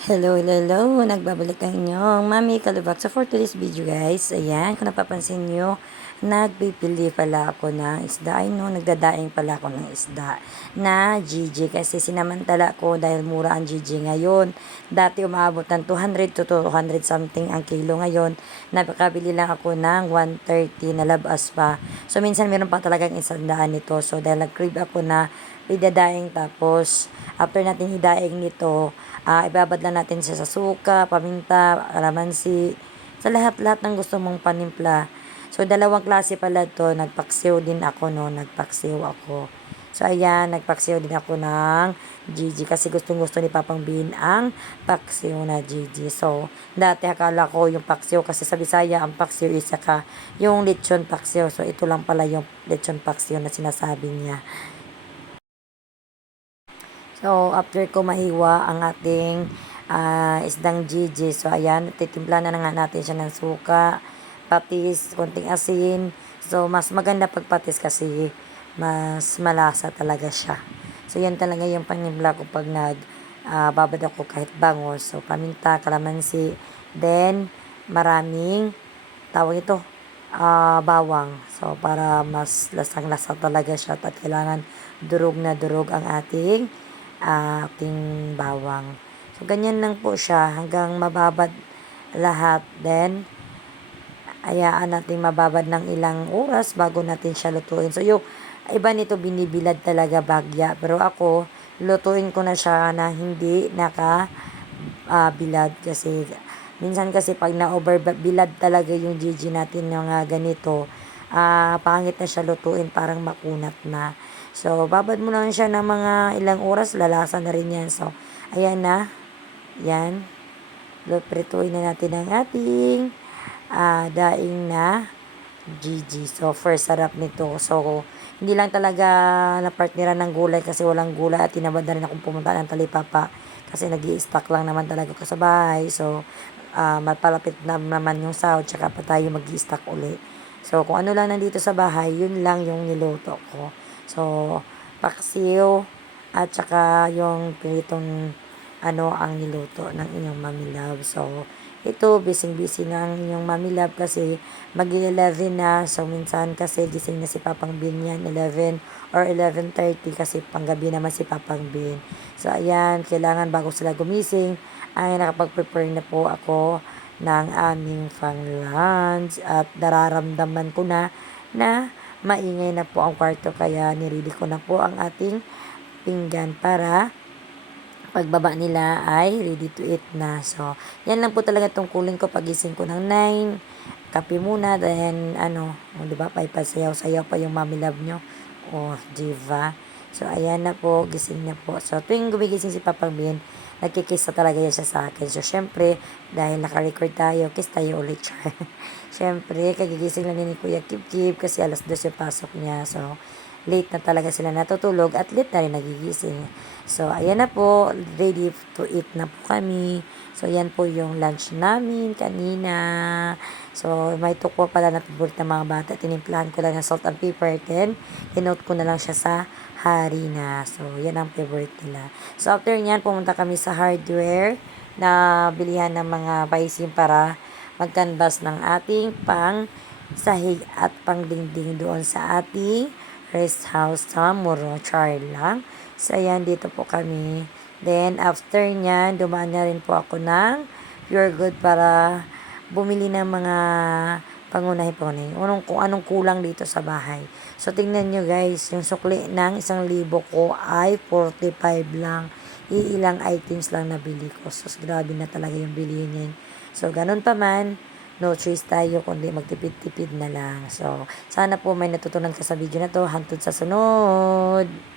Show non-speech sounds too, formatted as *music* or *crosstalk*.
Hello, hello, hello. Nagbabalik ang inyong Mami Kalubak. So, for today's video, guys, ayan, kung napapansin nyo, nagpipili pala ako ng isda. Ay, no, nagdadaing pala ako ng isda na GG. Kasi sinamantala ko dahil mura ang GG ngayon. Dati umaabot ng 200 to 200 something ang kilo ngayon. Napakabili lang ako ng 130 na labas pa. So, minsan meron pa talagang isang daan nito. So, dahil nag-crave ako na idadaing tapos after natin idaing nito, uh, ibabad lang natin siya sa suka, paminta, kalamansi, sa lahat-lahat ng gusto mong panimpla. So, dalawang klase pala to Nagpaksiw din ako, no? Nagpaksiw ako. So, ayan, nagpaksiw din ako ng Gigi kasi gustong gusto ni Papang Bin ang paksiw na Gigi. So, dati akala ko yung paksiw kasi sa Bisaya ang paksiw isa ka yung lechon paksiw. So, ito lang pala yung lechon paksiw na sinasabi niya. So, after ko mahiwa ang ating uh, isdang Gigi, so ayan, titimpla na nga natin siya ng suka, patis, konting asin. So, mas maganda pagpatis kasi mas malasa talaga siya. So, yan talaga yung panimpla ko pag nag uh, babad ako kahit bangos. So, paminta, kalamansi, then maraming tawag ito, uh, bawang. So, para mas lasang-lasa talaga siya at kailangan durog na durog ang ating ating bawang. So, ganyan lang po siya hanggang mababad lahat. Then, ayaan natin mababad ng ilang oras bago natin siya lutuin. So, yung iba nito binibilad talaga bagya. Pero ako, lutuin ko na siya na hindi naka uh, bilad kasi minsan kasi pag na-over bilad talaga yung GG natin yung uh, ganito, uh, pangit na siya lutuin, parang makunat na. So, babad mo lang siya ng mga ilang oras, lalasa na rin yan. So, ayan na. Yan. Luprituin na natin ang ating uh, daing na GG. So, first sarap nito. So, hindi lang talaga napartneran ng gulay kasi walang gulay at tinabad na rin akong pumunta ng talipapa kasi nag stock lang naman talaga ko sa bahay. So, uh, mapalapit na naman yung sahod tsaka pa tayo mag stock uli. So, kung ano lang nandito sa bahay, yun lang yung niluto ko. So, paksiw at saka yung pritong ano ang niluto ng inyong mami love. So, ito, busy-busy na ang inyong mami love kasi mag-11 na. So, minsan kasi gising na si Papang Bin yan, 11 or 11.30 kasi panggabi naman si Papang Bin. So, ayan, kailangan bago sila gumising, ay nakapag-prepare na po ako ng aming pang lunch at nararamdaman ko na na maingay na po ang kwarto kaya nirili ko na po ang ating pinggan para pagbaba nila ay ready to eat na. So, yan lang po talaga tungkulin ko pagising ko ng 9. Kape muna, then ano, oh, di ba, paipasayaw-sayaw pa yung mommy love nyo. Oh, diva. So, ayan na po, gising na po. So, tuwing gumigising si Papa Bin, nagkikiss na talaga yan siya sa akin. So, syempre, dahil naka-record tayo, kiss tayo ulit siya. *laughs* syempre, kagigising lang ni Kuya Kip Kip kasi alas 2 yung pasok niya. So, late na talaga sila natutulog at late na rin nagigising. So, ayan na po, ready to eat na po kami. So, yan po yung lunch namin kanina. So, may tukwa pala na favorite ng mga bata. Tinimplahan ko lang ng salt and pepper. Then, tinote ko na lang siya sa harina. So, yan ang favorite nila. So, after nyan, pumunta kami sa hardware na bilihan ng mga paisim para mag-canvas ng ating pang sahig at pangdingding doon sa ating rest house sa Muro Char lang. So, ayan, dito po kami. Then, after nyan, dumaan na rin po ako ng Pure Good para bumili ng mga pangunahin-pangunahin. Anong, kung anong kulang dito sa bahay. So, tingnan nyo guys, yung sukli ng isang libo ko ay 45 lang. Iilang items lang nabili ko. So, grabe na talaga yung bilihin niya. So, ganun pa man, no choice tayo kundi magtipid-tipid na lang. So, sana po may natutunan ka sa video na to. Hantod sa sunod!